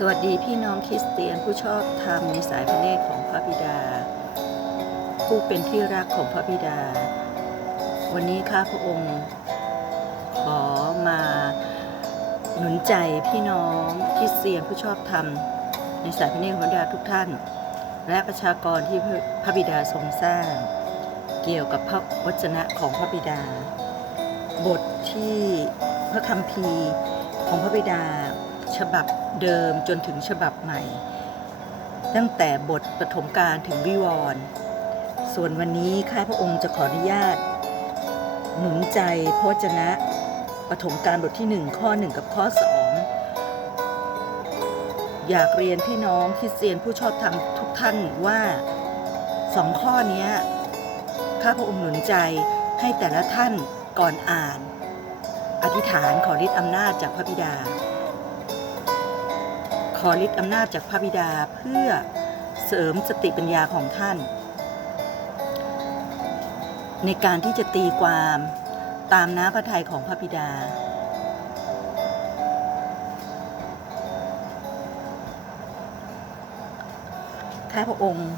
สวัสดีพี่น้องคริสเตียนผู้ชอบธรรมในสายพระเนตรของพระบิดา ผู้เป็นที่รักของพระบิดา วันนี้ข้าพระองค์ขอมาหนุนใจพี่น้องคริสเตียนผู้ชอบธรรมในสายพระเนตรของพระบิดาทุกท่าน และประชากรที่พระบิดาทรงสร้าง เกี่ยวกับพระวจนะของพระบิดา บทที่พระคัมภีร์ของพระบิดา ฉบับเดิมจนถึงฉบับใหม่ ตั้งแต่บทปฐมกาลถึงวิวรณ์ส่วนวันนี้ข้าพระองค์จะขออนุญาต หนุนใจพระจนะปฐมกาลบทที่หนึ่งข้อหนึ่งกับข้อสองอยากเรียนพี่น้องคริสเตียนผู้ชอบธรรมทุกท่านว่าสองข้อนี้ข้าพระองค์หนุนใจให้แต่ละท่านก่อนอ่าน อธิษฐานขอฤทธิ์อำนาจจากพระบิดา อฤทธิ์อำนาจจากพระบิดาเพื่อเสริมสติปัญญาของท่าน ในการที่จะตีความตามน้ำพระทัยของพระบิดา ข้าพระองค์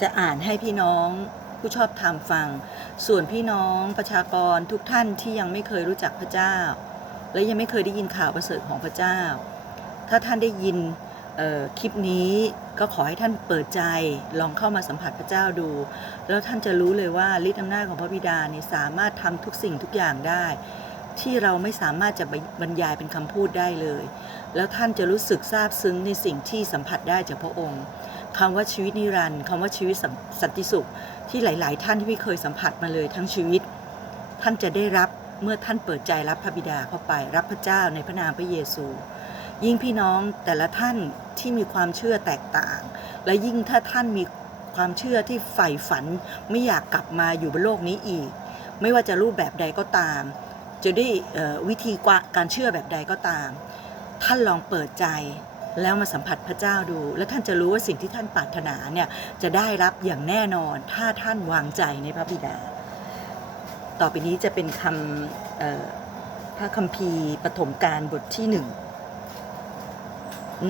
จะอ่านให้พี่น้องผู้ชอบธรรมฟัง ส่วนพี่น้องประชากรทุกท่านที่ยังไม่เคยรู้จักพระเจ้า และยังไม่เคยได้ยินข่าวประเสริฐของพระเจ้า ถ้าท่านได้ยินคลิปนี้ก็ขอให้ท่านเปิดใจลองเข้ามาสัมผัสพระเจ้าดู แล้วท่านจะรู้เลยว่าฤทธิ์อำนาจของพระบิดาเนี่ยสามารถทำทุกสิ่งทุกอย่างได้ ที่เราไม่สามารถจะบรรยายเป็นคำพูดได้เลย แล้วท่านจะรู้สึกซาบซึ้งในสิ่งที่สัมผัสได้จากพระองค์คำว่าชีวิตนิรันดร์คำว่าชีวิตสันสันติสุข ที่หลาย ๆ ท่านที่ไม่เคยสัมผัสมาเลยทั้งชีวิต ท่านจะได้รับเมื่อท่านเปิดใจรับพระบิดาเข้าไปรับพระเจ้าในพระนามพระเยซู ยิ่งพี่น้องแต่ละท่านที่มีความเชื่อแตกต่าง และยิ่งถ้าท่านมีความเชื่อที่ใฝ่ฝันไม่อยากกลับมาอยู่บนโลกนี้อีก ไม่ว่าจะรูปแบบใดก็ตาม จะได้วิธีการเชื่อแบบใดก็ตาม ท่านลองเปิดใจแล้วมาสัมผัสพระเจ้าดู แล้วท่านจะรู้ว่าสิ่งที่ท่านปรารถนาเนี่ยจะได้รับอย่างแน่นอน ถ้าท่านวางใจในพระบิดา ต่อไปนี้จะเป็นคำพระคัมภีร์ปฐมกาลบทที่หนึ่ง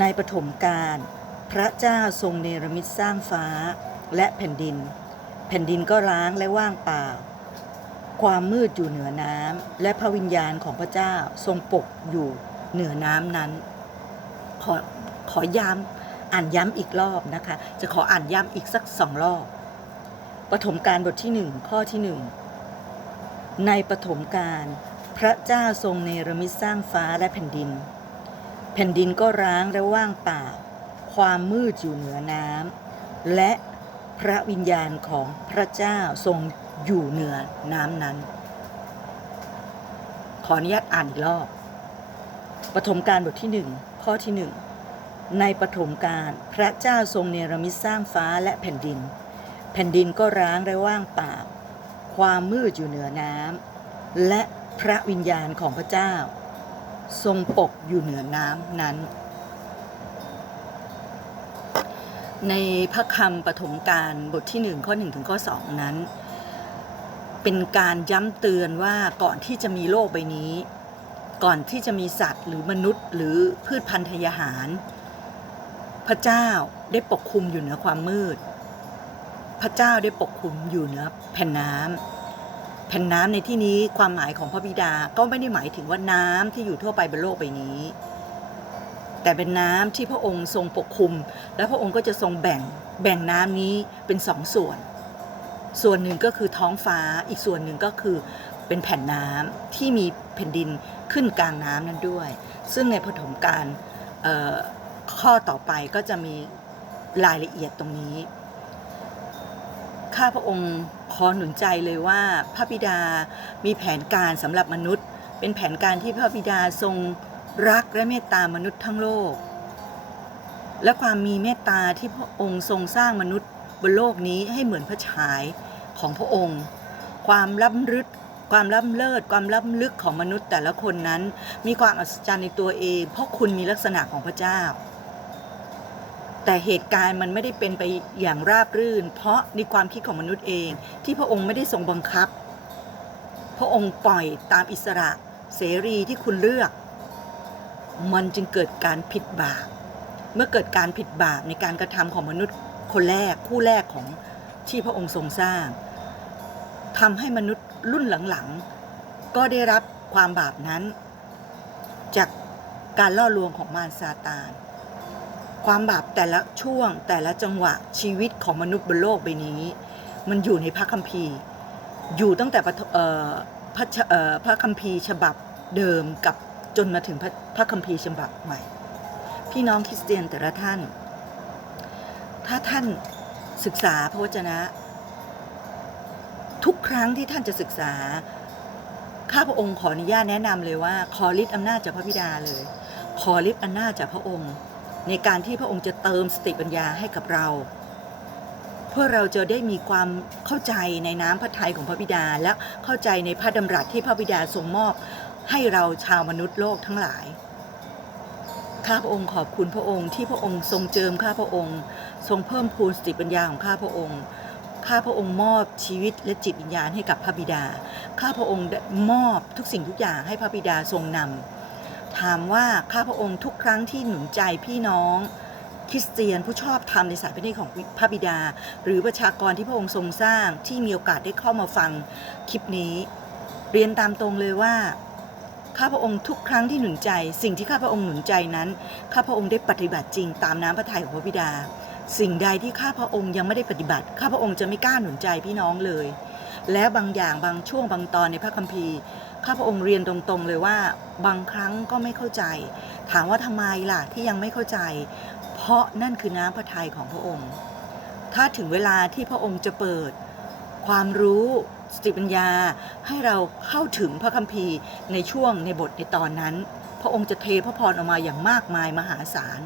ในปฐมกาลพระเจ้าทรงเนรมิตสร้างฟ้าและแผ่นดิน แผ่นดินก็ร้างและว่างเปล่า ความมืดอยู่เหนือน้ำและพระวิญญาณของพระเจ้าทรงปกอยู่เหนือน้ำนั้น ขอขอย้ำอ่านย้ำอีกรอบนะคะ จะขออ่านย้ำอีกสักสองรอบปฐมกาลบทที่หนึ่งข้อที่หนึ่งในปฐมกาลพระเจ้าทรงเนรมิตสร้างฟ้าและแผ่นดิน แผ่นดินก็ร้างและว่างเปล่า ความมืดอยู่เหนือน้ำและพระวิญญาณของพระเจ้าทรงอยู่เหนือน้ำนั้น ขออนุญาตอ่านอีกรอบปฐมกาลบทที่หนึ่งข้อที่หนึ่งในปฐมกาลพระเจ้าทรงเนรมิตสร้างฟ้าและแผ่นดิน แผ่นดินก็ร้างและว่างเปล่า ความมืดอยู่เหนือน้ำและพระวิญญาณของพระเจ้า ทรงปกอยู่เหนือน้ำนั้น ในพระคำปฐมกาลบทที่หนึ่งข้อหนึ่งถึงข้อสองนั้น เป็นการย้ำเตือนว่าก่อนที่จะมีโลกใบนี้ ก่อนที่จะมีสัตว์หรือมนุษย์ หรือพืชพันธุ์ทยหาร พระเจ้าได้ปกคลุมอยู่เหนือความมืด พระเจ้าได้ปกคลุมอยู่เหนือแผ่นน้ำ แผ่นน้ำในที่นี้ความหมายของพระบิดาก็ไม่ได้หมายถึงว่าน้ำที่อยู่ทั่วไปบนโลกใบนี้ แต่เป็นน้ำที่พระองค์ทรงปกคลุม และพระองค์ก็จะทรงแบ่งแบ่งน้ำนี้เป็นสองส่วน ส่วนหนึ่งก็คือท้องฟ้าอีกส่วนหนึ่งก็คือเป็นแผ่นน้ำที่มีแผ่นดินขึ้นกลางน้ำนั้นด้วย ซึ่งในปฐมกาลข้อต่อไปก็จะมีรายละเอียดตรงนี้ ข้าพระองค์ ขอหนุนใจเลยว่าพระบิดามีแผนการสำหรับมนุษย์ เป็นแผนการที่พระบิดาทรงรักและเมตตามนุษย์ทั้งโลก และความมีเมตตาที่พระองค์ทรงสร้างมนุษย์บนโลกนี้ให้เหมือนพระฉายของพระองค์ ความล้ำลึกความล้ำเลิศความล้ำลึกของมนุษย์แต่ละคนนั้น มีความอัศจรรย์ในตัวเอง เพราะคุณมีลักษณะของพระเจ้า แต่เหตุการณ์มันไม่ได้เป็นไปอย่างราบรื่น เพราะในความคิดของมนุษย์เอง ที่พระองค์ไม่ได้ทรงบังคับ พระองค์ปล่อยตามอิสระเสรีที่คุณเลือก มันจึงเกิดการผิดบาปเมื่อเกิดการผิดบาปในการกระทำของมนุษย์คนแรกคู่แรกของที่พระองค์ทรงสร้างทำให้มนุษย์รุ่นหลังๆ ก็ได้รับความบาปนั้น จากการล่อลวงของมารซาตาน ความบาปแต่ละช่วงแต่ละจังหวะชีวิตของมนุษย์บนโลกใบนี้ มันอยู่ในพระคัมภีร์ อยู่ตั้งแต่พระพระคัมภีร์ฉบับเดิมกับจนมาถึงพระพระคัมภีร์ฉบับใหม่ พี่น้องคริสเตียนแต่ละท่าน ถ้าท่านศึกษาพระวจนะ ทุกครั้งที่ท่านจะศึกษาข้าพระองค์ขออนุญาตแนะนำเลยว่า ขอฤทธิ์อำนาจจากพระบิดาเลย ขอฤทธิ์อำนาจจากพระองค์ ในการที่พระองค์จะเติมสติปัญญาให้กับเรา เพื่อเราจะได้มีความเข้าใจในน้ำพระทัยของพระบิดา และเข้าใจในพระดำรัสที่พระบิดาทรงมอบให้เราชาวมนุษย์โลกทั้งหลายข้าพระองค์ขอบคุณพระองค์ที่พระองค์ทรงเจิมข้าพระองค์ ทรงเพิ่มพูนสติปัญญาของข้าพระองค์ข้าพระองค์มอบชีวิตและจิตวิญญาณให้กับพระบิดา ข้าพระองค์มอบทุกสิ่งทุกอย่างให้พระบิดาทรงนำ ถามว่าข้าพระองค์ทุกครั้งที่หนุนใจพี่น้องคริสเตียนผู้ชอบธรรมในสายพระเนตรของพระบิดา หรือประชากรที่พระองค์ทรงสร้างที่มีโอกาสได้เข้ามาฟังคลิปนี้ เรียนตามตรงเลยว่า ข้าพระองค์ทุกครั้งที่หนุนใจ สิ่งที่ข้าพระองค์หนุนใจนั้น ข้าพระองค์ได้ปฏิบัติจริงตามน้ำพระทัยของพระบิดา สิ่งใดที่ข้าพระองค์ยังไม่ได้ปฏิบัติ ข้าพระองค์จะไม่กล้าหนุนใจพี่น้องเลย และบางอย่างบางช่วงบางตอนในพระคัมภีร์ข้าพระองค์เรียนตรงๆเลยว่าบางครั้งก็ไม่เข้าใจ ถามว่าทำไมล่ะที่ยังไม่เข้าใจ เพราะนั่นคือน้ำพระทัยของพระองค์ ถ้าถึงเวลาที่พระองค์จะเปิด ความรู้สติปัญญาให้เราเข้าถึงพระคัมภีร์ในช่วงในบทในตอนนั้น พระองค์จะเทพระพรออกมาอย่างมากมายมหาศาล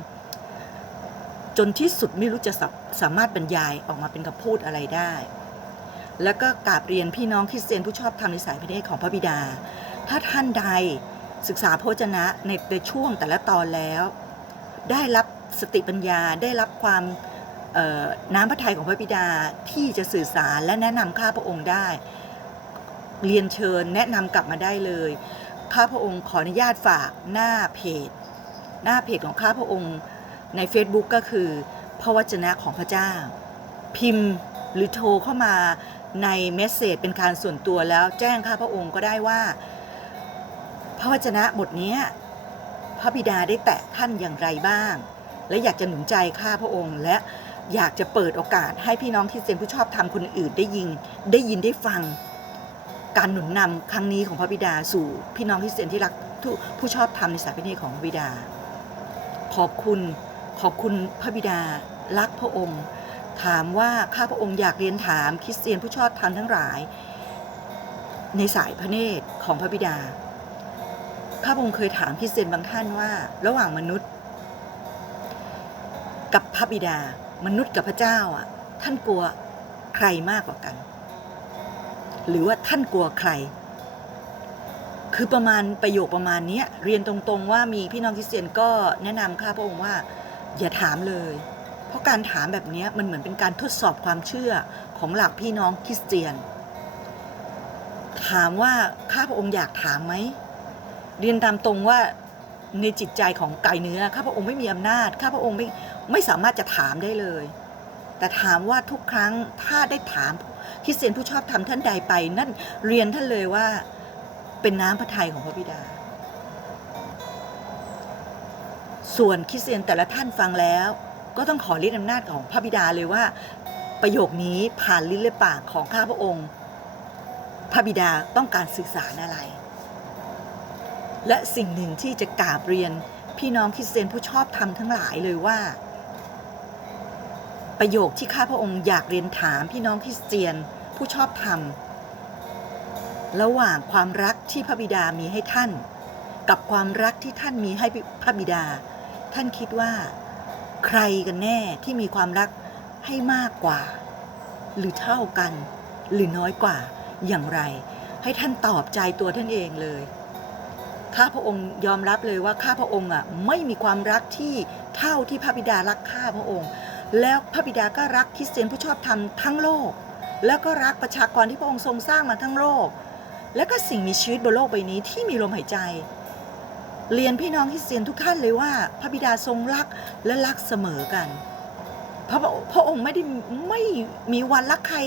จนที่สุดไม่รู้จะสาสามารถบรรยายออกมาเป็นคำพูดอะไรได้ แล้วก็กราบเรียนพี่น้องคริสเตียนผู้ชอบธรรมในสายพระเนตรของพระบิดา ถ้าท่านใดศึกษาพระวจนะในในช่วงแต่ละตอนแล้ว ได้รับสติปัญญาได้รับความน้ำพระทัยของพระบิดาที่จะสื่อสารและแนะนำข้าพระองค์ได้ เรียนเชิญแนะนำกลับมาได้เลย ข้าพระองค์ขออนุญาตฝากหน้าเพจ หน้าเพจของข้าพระองค์ใน Facebook ก็คือพระวจนะของพระเจ้า พิมพ์หรือโทรเข้ามา ในเมสเซจเป็นการส่วนตัวแล้วแจ้งข้าพระองค์ก็ได้ว่า พระวจนะบทนี้พระบิดาได้แตะท่านอย่างไรบ้าง และอยากจะหนุนใจข้าพระองค์ และอยากจะเปิดโอกาสให้พี่น้องที่เป็นผู้ชอบธรรมคนอื่นได้ยินได้ยินได้ฟัง การหนุนนำครั้งนี้ของพระบิดาสู่พี่น้องที่เสียนที่รักผู้ชอบธรรมในสายพระเนตรของพระบิดา ขอบคุณขอบคุณพระบิดารักพระองค์ ถามว่าข้าพระองค์อยากเรียนถามคริสเตียนผู้ชอบธรรมทั้งหลาย ในสายพระเนตรของพระบิดา ข้าพระองค์เคยถามคริสเตียนบางท่านว่า ระหว่างมนุษย์ กับพระบิดา มนุษย์กับพระเจ้าอะ ท่านกลัวใครมากกว่ากัน หรือว่าท่านกลัวใคร คือประมาณประโยคประมาณนี้เรียนตรงๆว่ามีพี่น้องคริสเตียนก็แนะนำข้าพระองค์ว่า อย่าถามเลย เพราะการถามแบบนี้มันเหมือนเป็นการทดสอบความเชื่อของหลักพี่น้องคริสเตียน ถามว่าข้าพระองค์อยากถามไหมเรียนตามตรงว่าในจิตใจของกายเนื้อข้าพระองค์ไม่มีอำนาจข้าพระองค์ไม่ไม่สามารถจะถามได้เลย แต่ถามว่าทุกครั้งถ้าได้ถามคริสเตียนผู้ชอบทำท่านใดไป นั่นเรียนท่านเลยว่าเป็นน้ำพระทัยของพระบิดา ส่วนคริสเตียนแต่ละท่านฟังแล้ว ก็ต้องขอฤทธิอำนาจของพระบิดาเลยว่า ประโยคนี้ผ่านลิ้นและปากของข้าพระองค์ พระบิดาต้องการสื่อสารอะไร และสิ่งหนึ่งที่จะกราบเรียนพี่น้องคริสเตียนผู้ชอบธรรมทั้งหลายเลยว่า ประโยคที่ข้าพระองค์อยากเรียนถามพี่น้องคริสเตียนผู้ชอบธรรมระหว่างความรักที่พระบิดามีให้ท่าน กับความรักที่ท่านมีให้พระบิดา ท่านคิดว่า ใครกันแน่ที่มีความรักให้มากกว่า หรือเท่ากัน หรือน้อยกว่าอย่างไร ให้ท่านตอบใจตัวท่านเองเลยข้าพระองค์ยอมรับเลยว่าข้าพระองค์อะไม่มีความรักที่เท่าที่พระบิดารักข้าพระองค์ แล้วพระบิดาก็รักคริสเตียนผู้ชอบธรรมทั้งโลก แล้วก็รักประชากรที่พระองค์ทรงสร้างมาทั้งโลก และก็สิ่งมีชีวิตบนโลกใบนี้ที่มีลมหายใจ เรียนพี่น้องคริสเตียนทุกท่านเลยว่า พระบิดาทรงรักและรักเสมอกัน พระพระองค์ไม่ได้ไม่มีวันรักใคร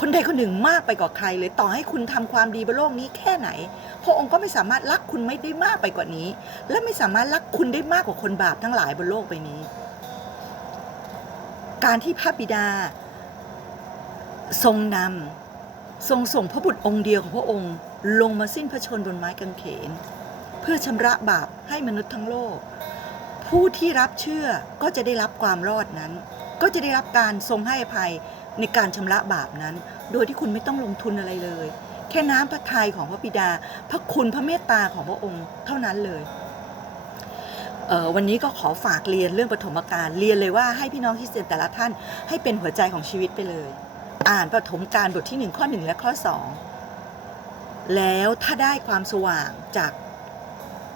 คนใดคนหนึ่งมากไปกว่าใครเลยต่อให้คุณทำความดีบนโลกนี้แค่ไหน พระองค์ก็ไม่สามารถรักคุณไม่ได้มากไปกว่านี้ และไม่สามารถรักคุณได้มากกว่าคนบาปทั้งหลายบนโลกใบนี้ การที่พระบิดา ทรงนำทรงส่งพระบุตรองค์เดียวของพระองค์ ลงมาสิ้นพระชนบนไม้กางเขน พื่อชำระบาปให้มนุษย์ทั้งโลก ผู้ที่รับเชื่อก็จะได้รับความรอดนั้น ก็จะได้รับการทรงให้อภัยในการชำระบาปนั้น โดยที่คุณไม่ต้องลงทุนอะไรเลย แค่น้ำพระทัยของพระบิดา พระคุณพระเมตตาของพระองค์เท่านั้นเลยเออวันนี้ก็ขอฝากเรียนเรื่องปฐมกาลเรียนเลยว่าให้พี่น้องคริสเตียนแต่ละท่านให้เป็นหัวใจของชีวิตไปเลย อ่านปฐมกาลบทที่หนึ่งข้อหนึ่งและข้อสองแล้วถ้าได้ความสว่างจาก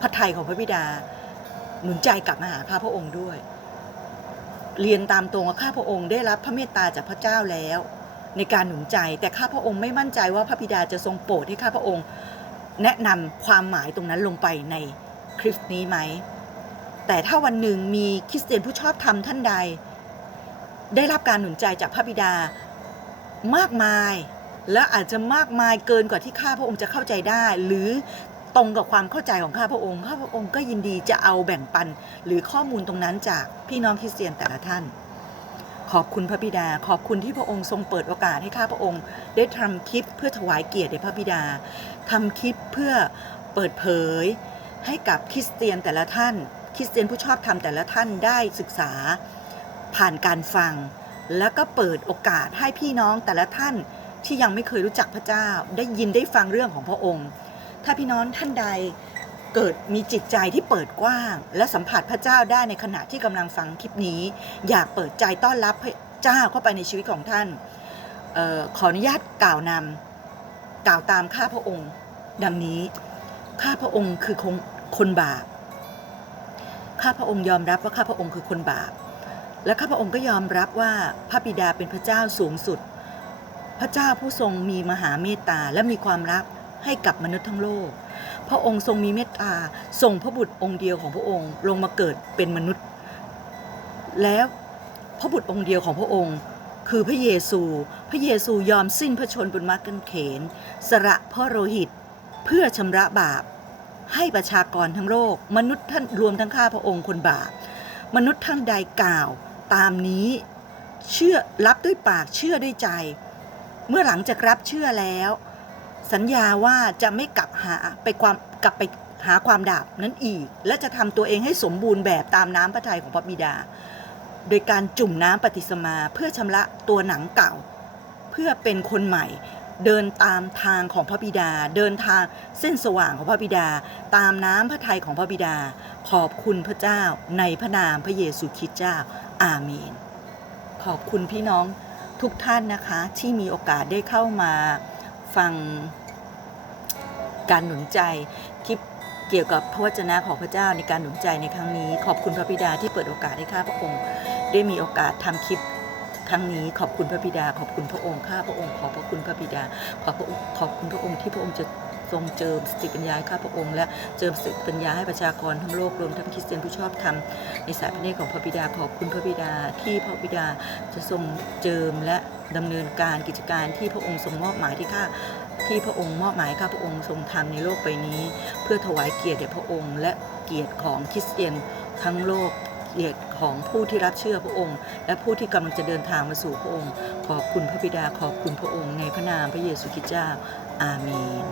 พระทัยของพระบิดา หนุนใจกลับมาหาข้าพระองค์ด้วย เรียนตามตรงว่าข้าพระองค์ได้รับพระเมตตาจากพระเจ้าแล้ว ในการหนุนใจแต่ข้าพระองค์ไม่มั่นใจว่าพระบิดาจะทรงโปรดให้ข้าพระองค์ แนะนำความหมายตรงนั้นลงไปในคลิปนี้ไหม แต่ถ้าวันหนึ่งมีคริสเตียนผู้ชอบธรรมท่านใด ได้รับการหนุนใจจากพระบิดามากมายและอาจจะมากมายเกินกว่าที่ข้าพระองค์จะเข้าใจได้ หรือ ตรงกับความเข้าใจของข้าพระองค์ข้าพระองค์ก็ยินดีจะเอาแบ่งปันหรือข้อมูลตรงนั้นจากพี่น้องคริสเตียนแต่ละท่าน ขอบคุณพระบิดา ขอบคุณที่พระองค์ทรงเปิดโอกาสให้ข้าพระองค์ ได้ทำคลิปเพื่อถวายเกียรติแด่พระบิดาทำคลิปเพื่อเปิดเผย ให้กับคริสเตียนแต่ละท่าน คริสเตียนผู้ชอบธรรมแต่ละท่านได้ศึกษา ผ่านการฟัง แล้วก็เปิดโอกาสให้พี่น้องแต่ละท่านที่ยังไม่เคยรู้จักพระเจ้า ได้ยินได้ฟังเรื่องของพระองค์ ถ้าพี่น้องท่านใดเกิดมีจิตใจที่เปิดกว้าง และสัมผัสพระเจ้าได้ในขณะที่กำลังฟังคลิปนี้ อยากเปิดใจต้อนรับพระเจ้าเข้าไปในชีวิตของท่านออขออนุญาตกล่าวนำกล่าวตามข้าพระองค์ ดังนี้ข้าพระองค์คือคนคนบาปข้าพระองค์ยอมรับว่าข้าพระองค์คือคนบาป และข้าพระองค์ก็ยอมรับว่าพระบิดาเป็นพระเจ้าสูงสุด พระเจ้าผู้ทรงมีมหาเมตตาและมีความรัก ให้กับมนุษย์ทั้งโลก พระองค์ทรงมีเมตตาส่งพระบุตรองค์เดียวของพระองค์ลงมาเกิดเป็นมนุษย์ แล้วพระบุตรองค์เดียวของพระองค์ คือพระเยซู พระเยซูยอมสิ้นพระชนบนไม้กางเขนสละพระโลหิตเพื่อชำระบาป ให้ประชากรทั้งโลก มนุษย์ท่านรวมทั้งข้าพระองค์คนบาปมนุษย์ท่านใดกล่าวตามนี้เชื่อรับด้วยปากเชื่อด้วยใจ เมื่อหลังจากรับเชื่อแล้ว สัญญาว่าจะไม่กลับหาไปความกลับไปหาความดาบนั้นอีก และจะทำตัวเองให้สมบูรณ์แบบตามน้ำพระทัยของพระบิดา โดยการจุ่มน้ำปฏิสมาเพื่อชำระตัวหนังเก่า เพื่อเป็นคนใหม่เดินตามทางของพระบิดา เดินทางเส้นสว่างของพระบิดา ตามน้ำพระทัยของพระบิดา ขอบคุณพระเจ้าในพระนามพระเยซูคริสต์เจ้า อาเมน ขอบคุณพี่น้องทุกท่านนะคะที่มีโอกาสได้เข้ามาฟัง การหนุนใจคลิปเกี่ยวกับพระวจนะของพระเจ้าในการหนุนใจในครั้งนี้ ขอบคุณพระบิดาที่เปิดโอกาสให้ข้าพระองค์ ได้มีโอกาสทำคลิปครั้งนี้ขอบคุณพระบิดา ขอบคุณพระองค์ข้าพระองค์ขอบพระคุณพระบิดา ขอบพระองค์ขอบคุณพระองค์ที่พระองค์จะทรงเจิมสติปัญญาข้าพระองค์และเจิมสติปัญญาให้ประชากรทั้งโลกรวมทั้งคริสเตียนผู้ชอบธรรมในสายพระเนตรของพระบิดาขอบคุณพระบิดาที่พระบิดาจะทรงเจิมและดำเนินการกิจการที่พระองค์ทรงมอบหมายที่ข้า ที่พระองค์มอบหมายข้าพระองค์ทรงทำในโลกใบนี้ เพื่อถวายเกียรติแด่พระองค์ และเกียรติของคริสเตียนทั้งโลกเกียรติของผู้ที่รับเชื่อพระองค์ และผู้ที่กำลังจะเดินทางมาสู่พระองค์ ขอบคุณพระบิดาขอบคุณพระองค์ในพระนามพระเยซูคริสต์เจ้า อาเมน